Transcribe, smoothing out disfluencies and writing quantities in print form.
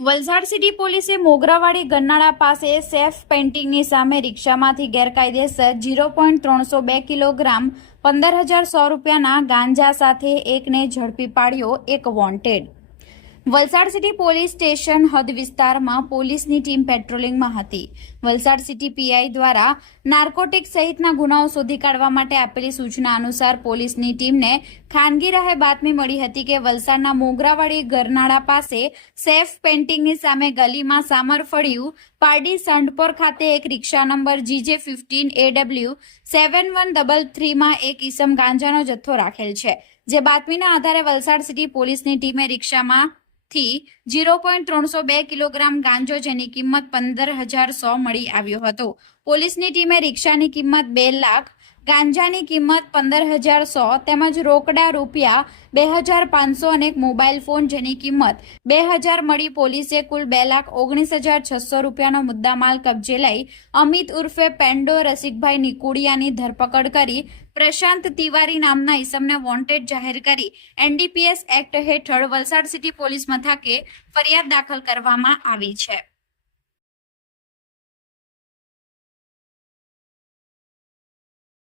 Valsad city પોલીસે મોગરાવાડી ગન્નાળા પાસે safe પેઇન્ટિંગની સામે રિક્ષામાંથી ગેરકાયદેસર 0.302 કિલોગ્રામ 15,100 રૂપિયાના ગાંજા સાથે એકને ઝડપી પાડ્યો. એક wanted. Valsad city police station હદ વિસ્તારમાં પોલીસની ટીમ પેટ્રોલિંગમાં હતી. વલસાડ સિટી પીઆઈ દ્વારા નાર્કોટિક્સ સહિતના ગુનાઓ શોધી કાઢવા માટે આપેલી સૂચના અનુસાર પોલીસની ટીમને ખાનગી રાહે બાતમી મળી હતી કે વલસાડના મોગરાવાડી ગરનાળા પાસે સેફ પેઇન્ટિંગની સામે ગલીમાં સામરફળિયું પારડી સંડપોર ખાતે એક રિક્ષા નંબર GJ15AW 7133 માં એક ઈસમ ગાંજાનો જથ્થો રાખેલ છે. જે બાતમીના આધારે વલસાડ સિટી પોલીસની ટીમે રિક્ષામાં 0.302 કિલોગ્રામ ગાંજો જેની કિંમત 15,100 મળી આવ્યો હતો. પોલીસની ટીમે રિક્ષાની કિંમત 2 લાખ, ગાંજાની કિંમત 15,100 તેમજ રોકડા રૂપિયા 2,500 અને એક મોબાઈલ ફોન જેની કિંમત 2,000 મળી પોલીસે કુલ 2,19,600 રૂપિયાનો મુદ્દામાલ કબજે લઈ અમિત ઉર્ફે પેન્ડો રસિકભાઈ નિકુડિયાની ધરપકડ કરી પ્રશાંત તિવારી નામના ઈસમને વોન્ટેડ જાહેર કરી NDPS એક્ટ હેઠળ વલસાડ સિટી પોલીસ મથકે ફરિયાદ દાખલ કરવામાં આવી છે.